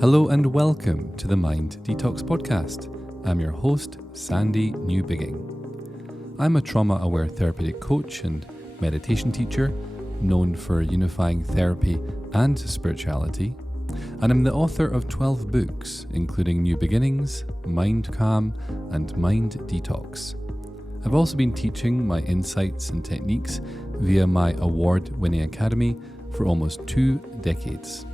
Hello and welcome to the Mind Detox podcast. I'm your host, Sandy Newbigging. I'm a trauma-aware therapeutic coach and meditation teacher known for unifying therapy and spirituality, and I'm the author of 12 books, including New Beginnings, Mind Calm, and Mind Detox. I've also been teaching my insights and techniques via my award-winning academy for almost 2 decades.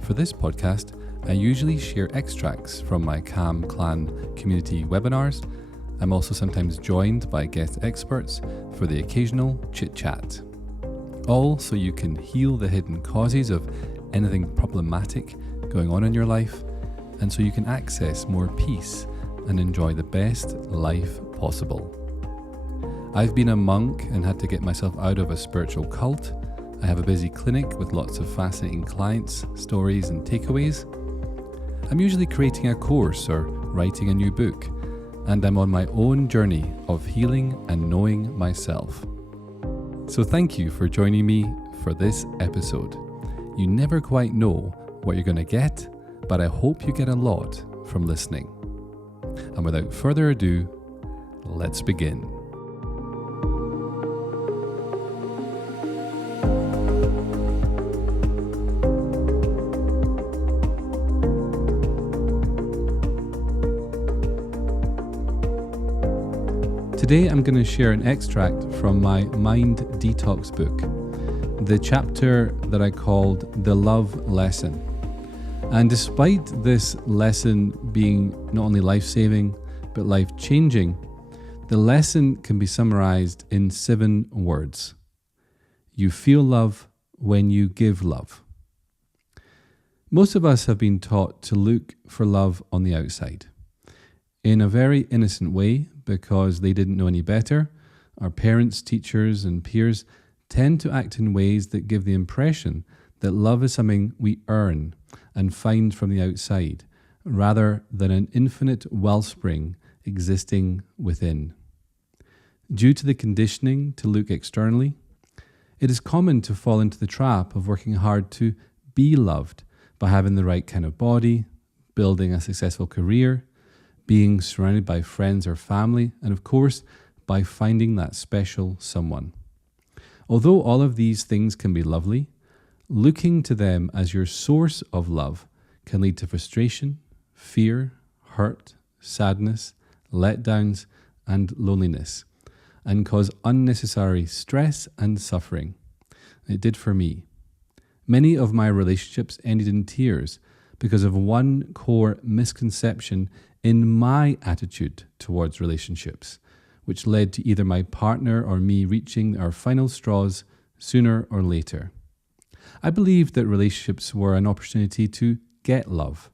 For this podcast, I usually share extracts from my Calm Clan community webinars. I'm also sometimes joined by guest experts for the occasional chit-chat. All so you can heal the hidden causes of anything problematic going on in your life, and so you can access more peace and enjoy the best life possible. I've been a monk and had to get myself out of a spiritual cult. I have a busy clinic with lots of fascinating clients, stories and takeaways. I'm usually creating a course or writing a new book, and I'm on my own journey of healing and knowing myself. So thank you for joining me for this episode. You never quite know what you're going to get, but I hope you get a lot from listening. And without further ado, let's begin. Today I'm going to share an extract from my Mind Detox book, the chapter that I called The Love Lesson. And despite this lesson being not only life-saving, but life-changing, the lesson can be summarised in 7 words. You feel love when you give love. Most of us have been taught to look for love on the outside. In a very innocent way, because they didn't know any better, our parents, teachers, and peers tend to act in ways that give the impression that love is something we earn and find from the outside, rather than an infinite wellspring existing within. Due to the conditioning to look externally, it is common to fall into the trap of working hard to be loved by having the right kind of body, building a successful career, being surrounded by friends or family, and of course, by finding that special someone. Although all of these things can be lovely, looking to them as your source of love can lead to frustration, fear, hurt, sadness, letdowns, and loneliness, and cause unnecessary stress and suffering. It did for me. Many of my relationships ended in tears because of one core misconception in my attitude towards relationships, which led to either my partner or me reaching our final straws sooner or later. I believed that relationships were an opportunity to get love,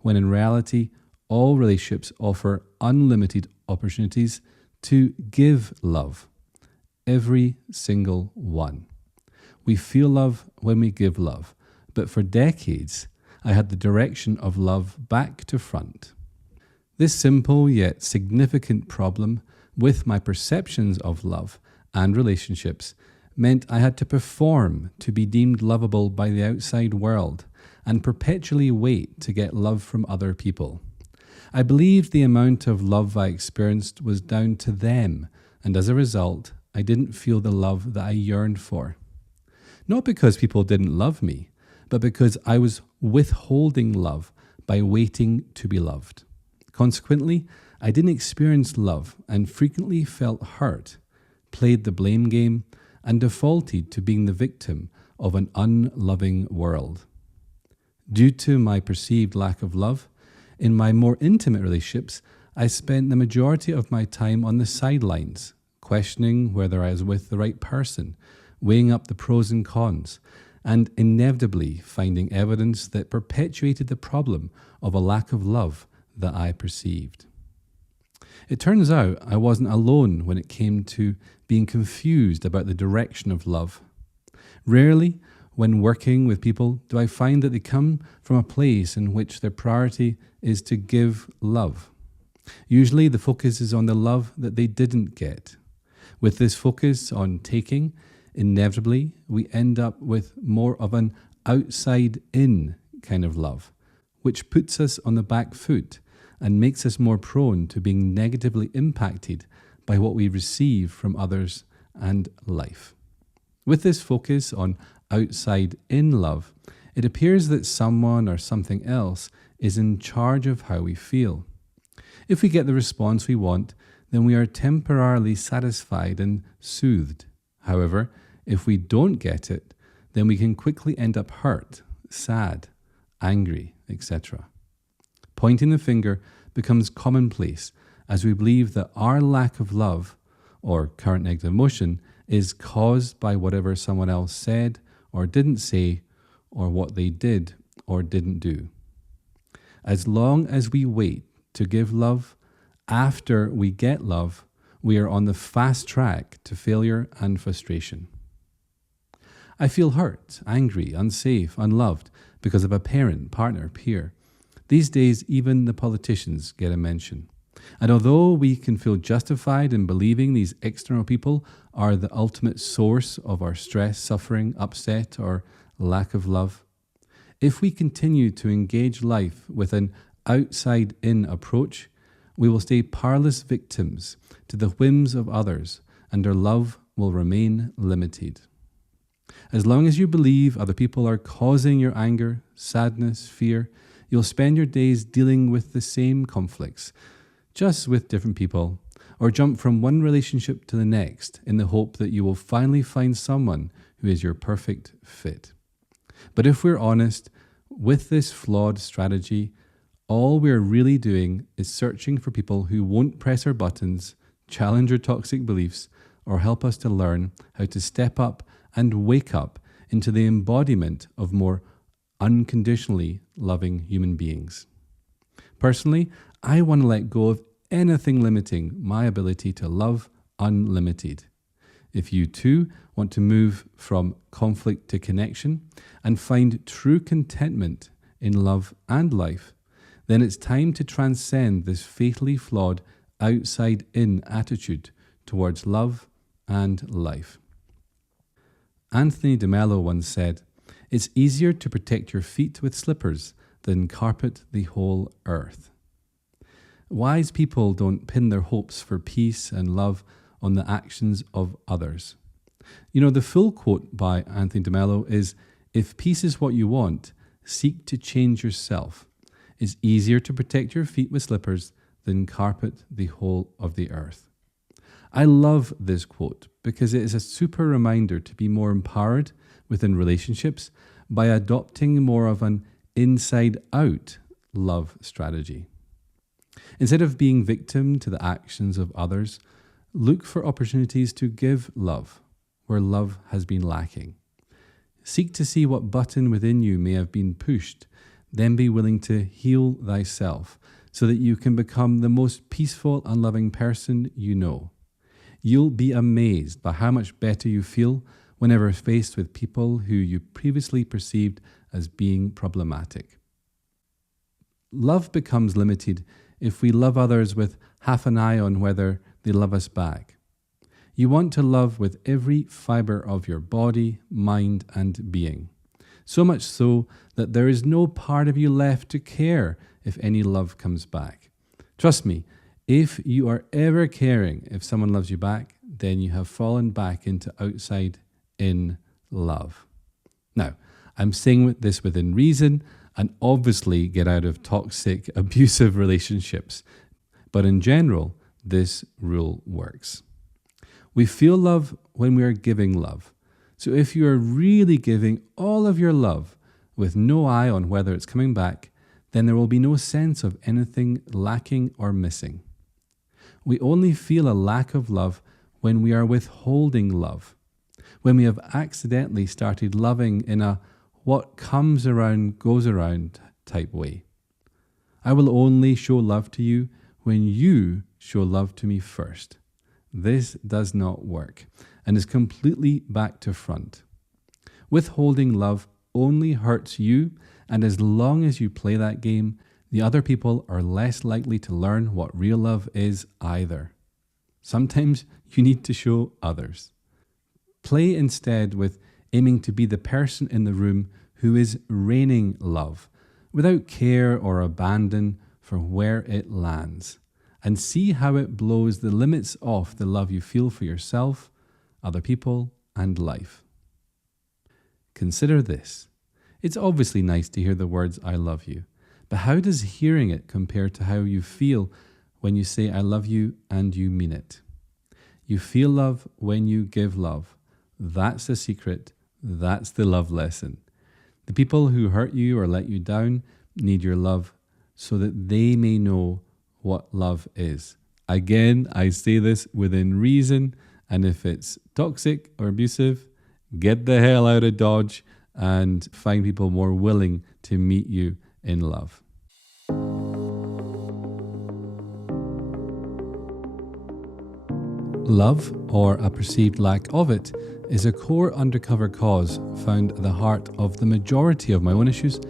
when in reality, all relationships offer unlimited opportunities to give love. Every single one. We feel love when we give love, but for decades, I had the direction of love back to front. This simple yet significant problem with my perceptions of love and relationships meant I had to perform to be deemed lovable by the outside world and perpetually wait to get love from other people. I believed the amount of love I experienced was down to them, and as a result, I didn't feel the love that I yearned for. Not because people didn't love me, but because I was withholding love by waiting to be loved. Consequently, I didn't experience love and frequently felt hurt, played the blame game, and defaulted to being the victim of an unloving world. Due to my perceived lack of love, in my more intimate relationships, I spent the majority of my time on the sidelines, questioning whether I was with the right person, weighing up the pros and cons, and inevitably finding evidence that perpetuated the problem of a lack of love that I perceived. It turns out I wasn't alone when it came to being confused about the direction of love. Rarely, when working with people, do I find that they come from a place in which their priority is to give love. Usually the focus is on the love that they didn't get. With this focus on taking, inevitably we end up with more of an outside-in kind of love, which puts us on the back foot and makes us more prone to being negatively impacted by what we receive from others and life. With this focus on outside-in love, it appears that someone or something else is in charge of how we feel. If we get the response we want, then we are temporarily satisfied and soothed. However, if we don't get it, then we can quickly end up hurt, sad, angry, etc. Pointing the finger becomes commonplace as we believe that our lack of love or current negative emotion is caused by whatever someone else said or didn't say or what they did or didn't do. As long as we wait to give love after we get love, we are on the fast track to failure and frustration. I feel hurt, angry, unsafe, unloved because of a parent, partner, peer. These days, even the politicians get a mention. And although we can feel justified in believing these external people are the ultimate source of our stress, suffering, upset, or lack of love, if we continue to engage life with an outside-in approach, we will stay powerless victims to the whims of others, and our love will remain limited. As long as you believe other people are causing your anger, sadness, fear, you'll spend your days dealing with the same conflicts, just with different people, or jump from one relationship to the next in the hope that you will finally find someone who is your perfect fit. But if we're honest, with this flawed strategy, all we're really doing is searching for people who won't press our buttons, challenge our toxic beliefs, or help us to learn how to step up and wake up into the embodiment of more unconditionally loving human beings. Personally, I want to let go of anything limiting my ability to love unlimited. If you too want to move from conflict to connection and find true contentment in love and life, then it's time to transcend this fatally flawed outside-in attitude towards love and life. Anthony DeMello once said, "It's easier to protect your feet with slippers than carpet the whole earth." Wise people don't pin their hopes for peace and love on the actions of others. You know, the full quote by Anthony DeMello is, "If peace is what you want, seek to change yourself. It's easier to protect your feet with slippers than carpet the whole of the earth." I love this quote because it is a super reminder to be more empowered within relationships by adopting more of an inside-out love strategy. Instead of being victim to the actions of others, look for opportunities to give love where love has been lacking. Seek to see what button within you may have been pushed, then be willing to heal thyself so that you can become the most peaceful and loving person you know. You'll be amazed by how much better you feel whenever faced with people who you previously perceived as being problematic. Love becomes limited if we love others with half an eye on whether they love us back. You want to love with every fiber of your body, mind, and being. So much so that there is no part of you left to care if any love comes back. Trust me, if you are ever caring if someone loves you back, then you have fallen back into outside-in love. Now, I'm saying this within reason, and obviously get out of toxic, abusive relationships. But in general, this rule works. We feel love when we are giving love. So if you are really giving all of your love with no eye on whether it's coming back, then there will be no sense of anything lacking or missing. We only feel a lack of love when we are withholding love, when we have accidentally started loving in a what comes around goes around type way. I will only show love to you when you show love to me first. This does not work and is completely back to front. Withholding love only hurts you, and as long as you play that game, the other people are less likely to learn what real love is either. Sometimes you need to show others. Play instead with aiming to be the person in the room who is raining love without care or abandon for where it lands, and see how it blows the limits off the love you feel for yourself, other people, and life. Consider this. It's obviously nice to hear the words "I love you," but how does hearing it compare to how you feel when you say "I love you" and you mean it? You feel love when you give love. That's the secret. That's the love lesson. The people who hurt you or let you down need your love so that they may know what love is. Again, I say this within reason, and if it's toxic or abusive, get the hell out of Dodge and find people more willing to meet you in love. Love, or a perceived lack of it, is a core undercover cause found at the heart of the majority of my own issues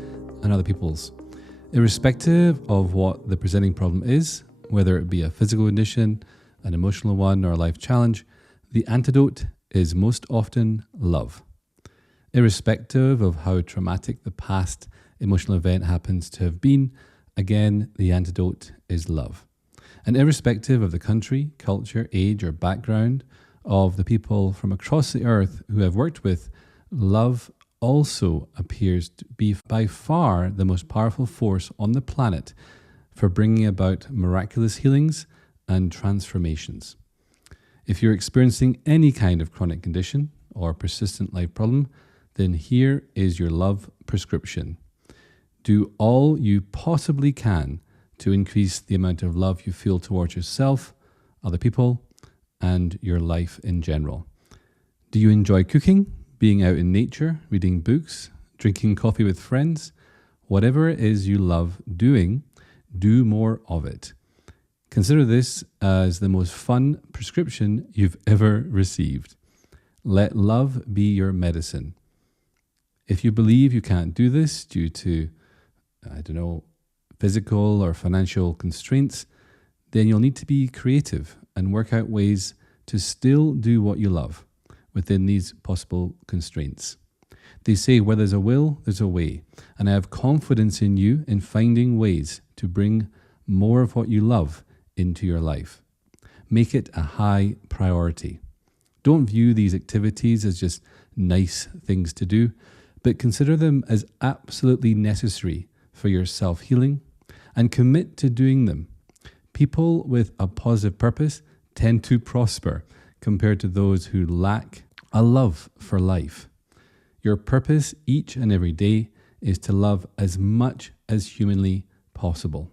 and other people's. Irrespective of what the presenting problem is, whether it be a physical condition, an emotional one, or a life challenge, the antidote is most often love. Irrespective of how traumatic the past emotional event happens to have been, again, the antidote is love. And irrespective of the country, culture, age, or background of the people from across the earth who I've worked with, love also appears to be by far the most powerful force on the planet for bringing about miraculous healings and transformations. If you're experiencing any kind of chronic condition or persistent life problem, then here is your love prescription. Do all you possibly can to increase the amount of love you feel towards yourself, other people, and your life in general. Do you enjoy cooking, being out in nature, reading books, drinking coffee with friends? Whatever it is you love doing, do more of it. Consider this as the most fun prescription you've ever received. Let love be your medicine. If you believe you can't do this due to, physical or financial constraints, then you'll need to be creative and work out ways to still do what you love within these possible constraints. They say where there's a will, there's a way, and I have confidence in you in finding ways to bring more of what you love into your life. Make it a high priority. Don't view these activities as just nice things to do, but consider them as absolutely necessary for your self-healing and commit to doing them. People with a positive purpose tend to prosper compared to those who lack a love for life. Your purpose each and every day is to love as much as humanly possible.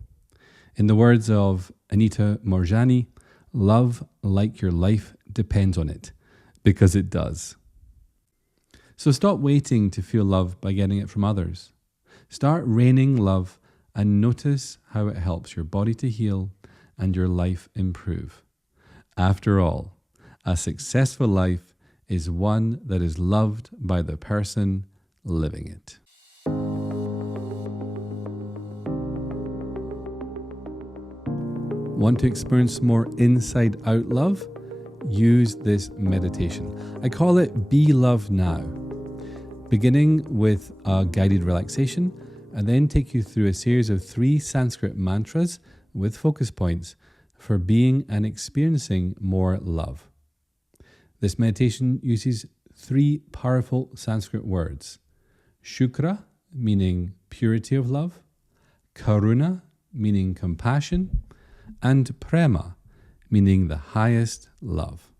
In the words of Anita Morjani, love like your life depends on it, because it does. So stop waiting to feel love by getting it from others. Start raining love and notice how it helps your body to heal and your life improve. After all, a successful life is one that is loved by the person living it. Want to experience more inside-out love? Use this meditation. I call it Be Love Now. Beginning with a guided relaxation, and then take you through a series of 3 Sanskrit mantras with focus points for being and experiencing more love. This meditation uses 3 powerful Sanskrit words: Shukra, meaning purity of love; Karuna, meaning compassion; and Prema, meaning the highest love.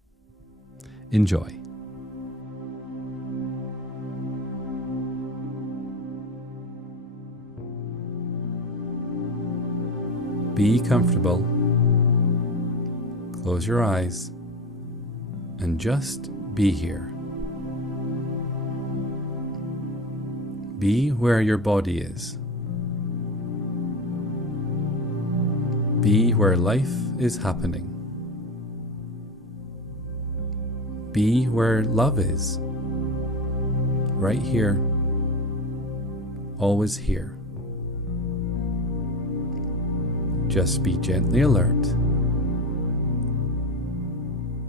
Enjoy. Be comfortable. Close your eyes and just be here. Be where your body is. Be where life is happening. Be where love is. Right here. Always here. Just be gently alert,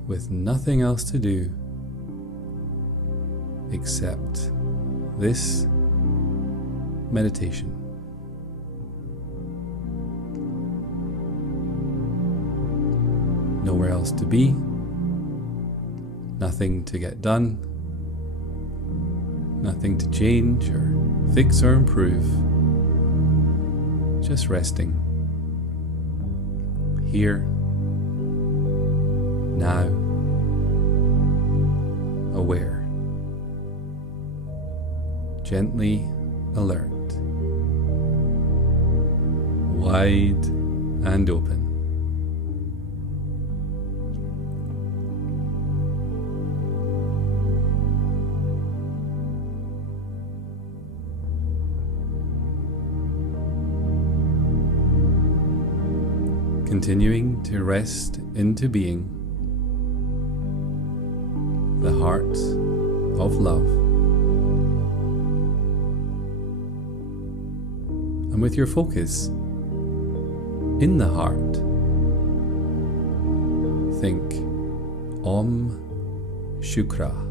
with nothing else to do except this meditation. nowhere else to be, nothing to get done, nothing to change or fix or improve, just resting, here, now, aware, gently alert, wide and open. Continuing to rest into being, the heart of love. And with your focus in the heart, think Om Shukra.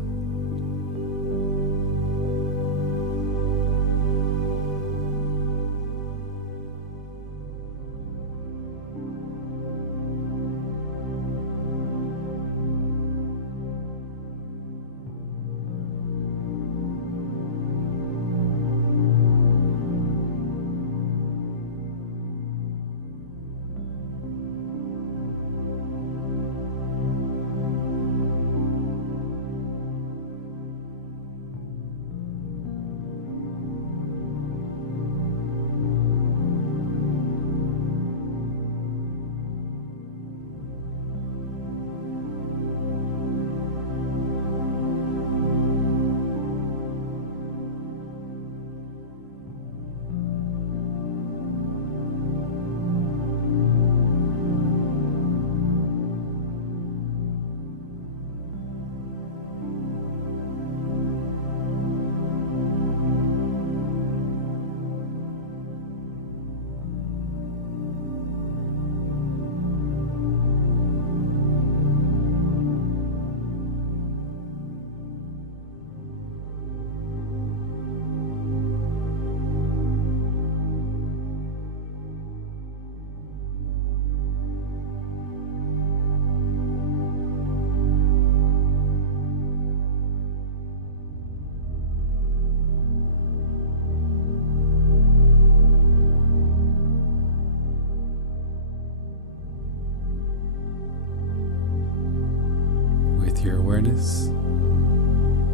Your awareness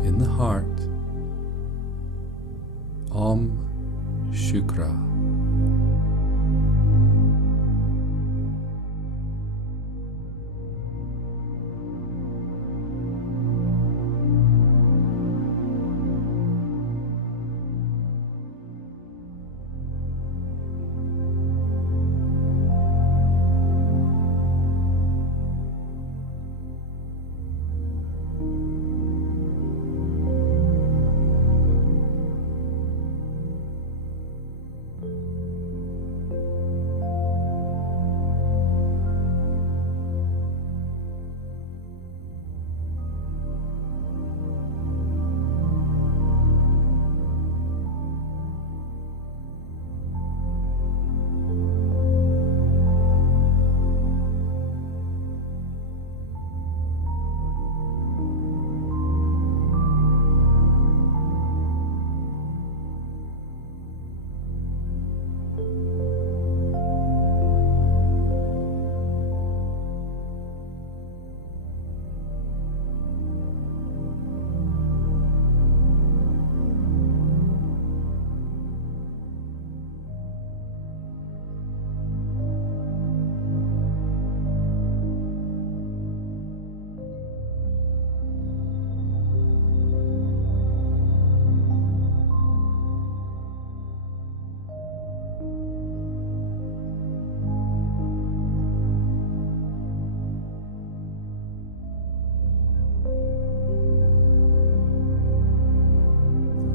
in the heart, Om Shukra.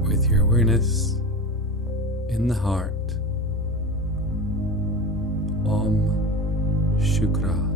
With your awareness in the heart, Om Shukra.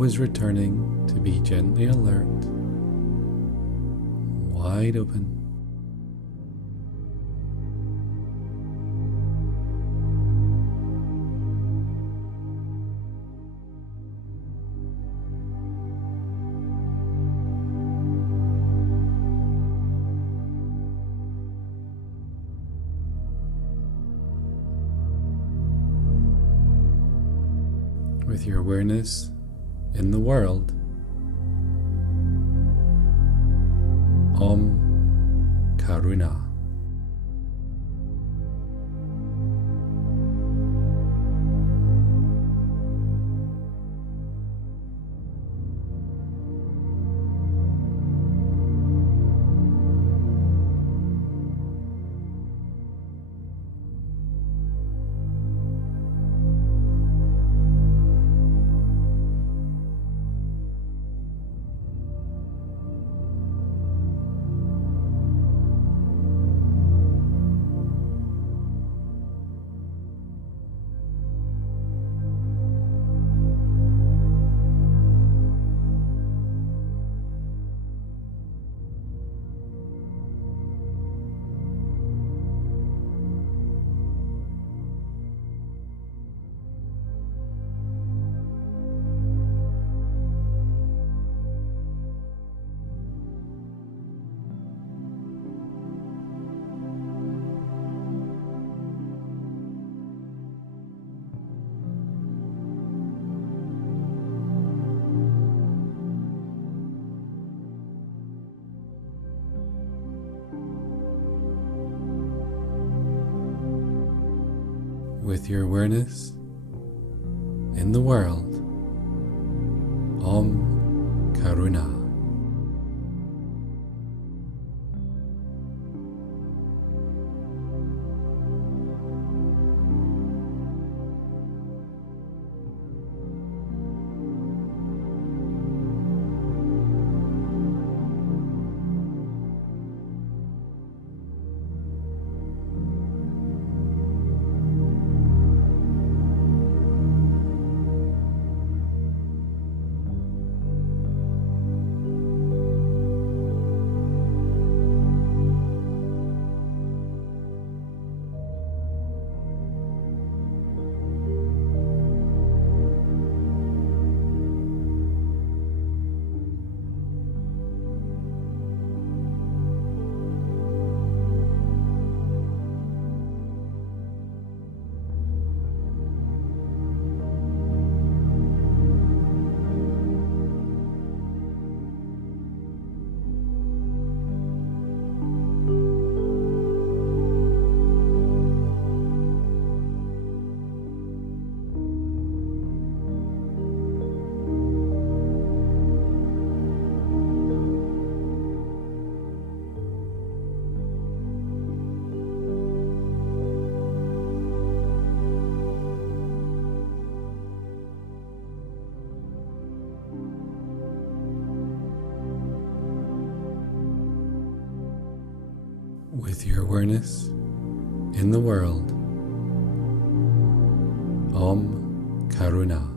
always returning to be gently alert, wide open. With your awareness in the world, Om Karuna. With your awareness in the world, Om Karuna. With your awareness in the world, Om Karuna.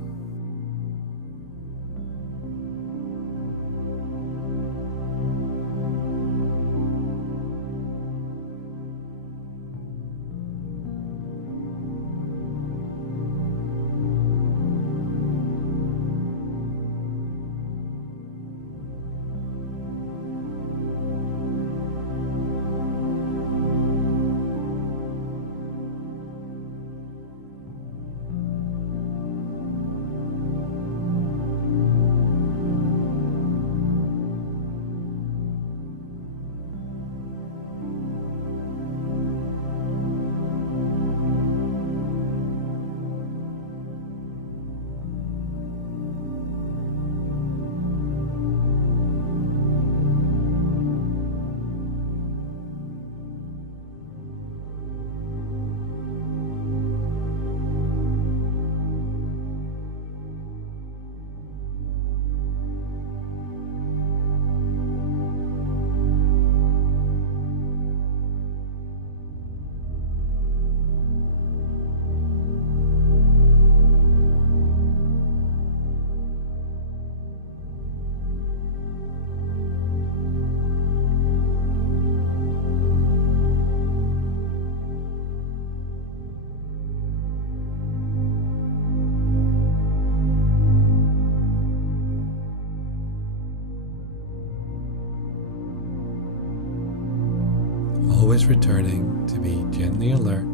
always returning to be gently alert,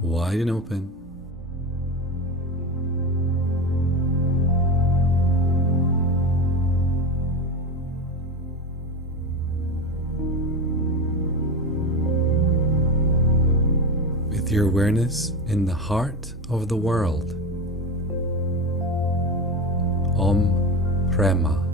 wide and open. With your awareness in the heart of the world. Om Prema.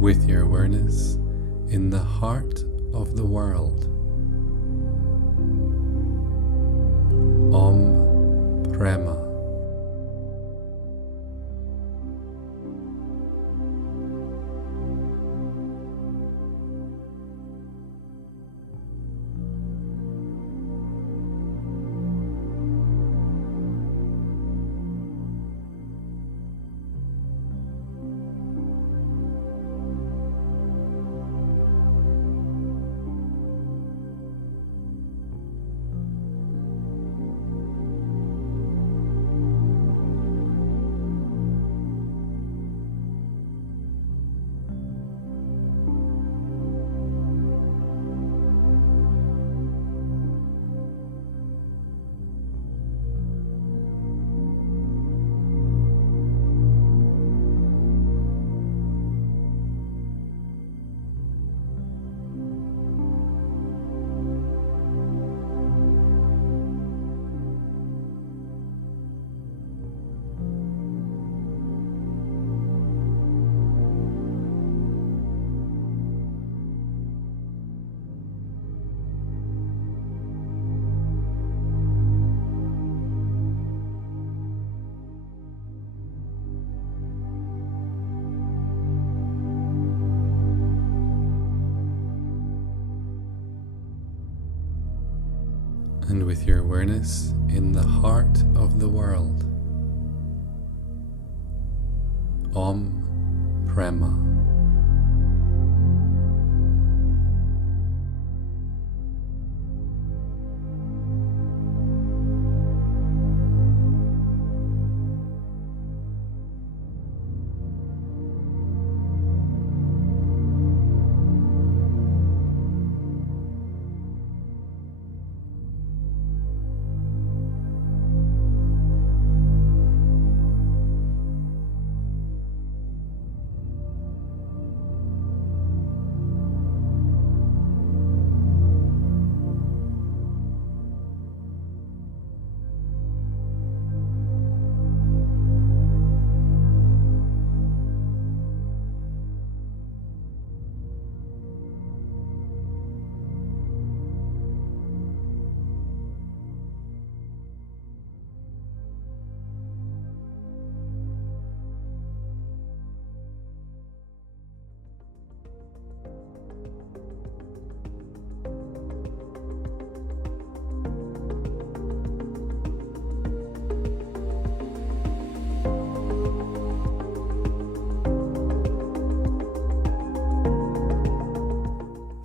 With your awareness in the heart of the world. Om Prema. And with your awareness in the heart of the world. Om Prema.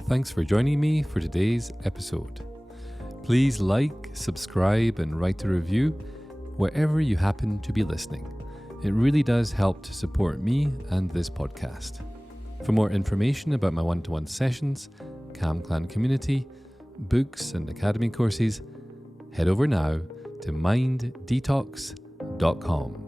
Thanks for joining me for today's episode. Please like, subscribe, and write a review wherever you happen to be listening. It really does help to support me and this podcast. For more information about my one-to-one sessions, Calm Clan community, books and academy courses, head over now to minddetox.com.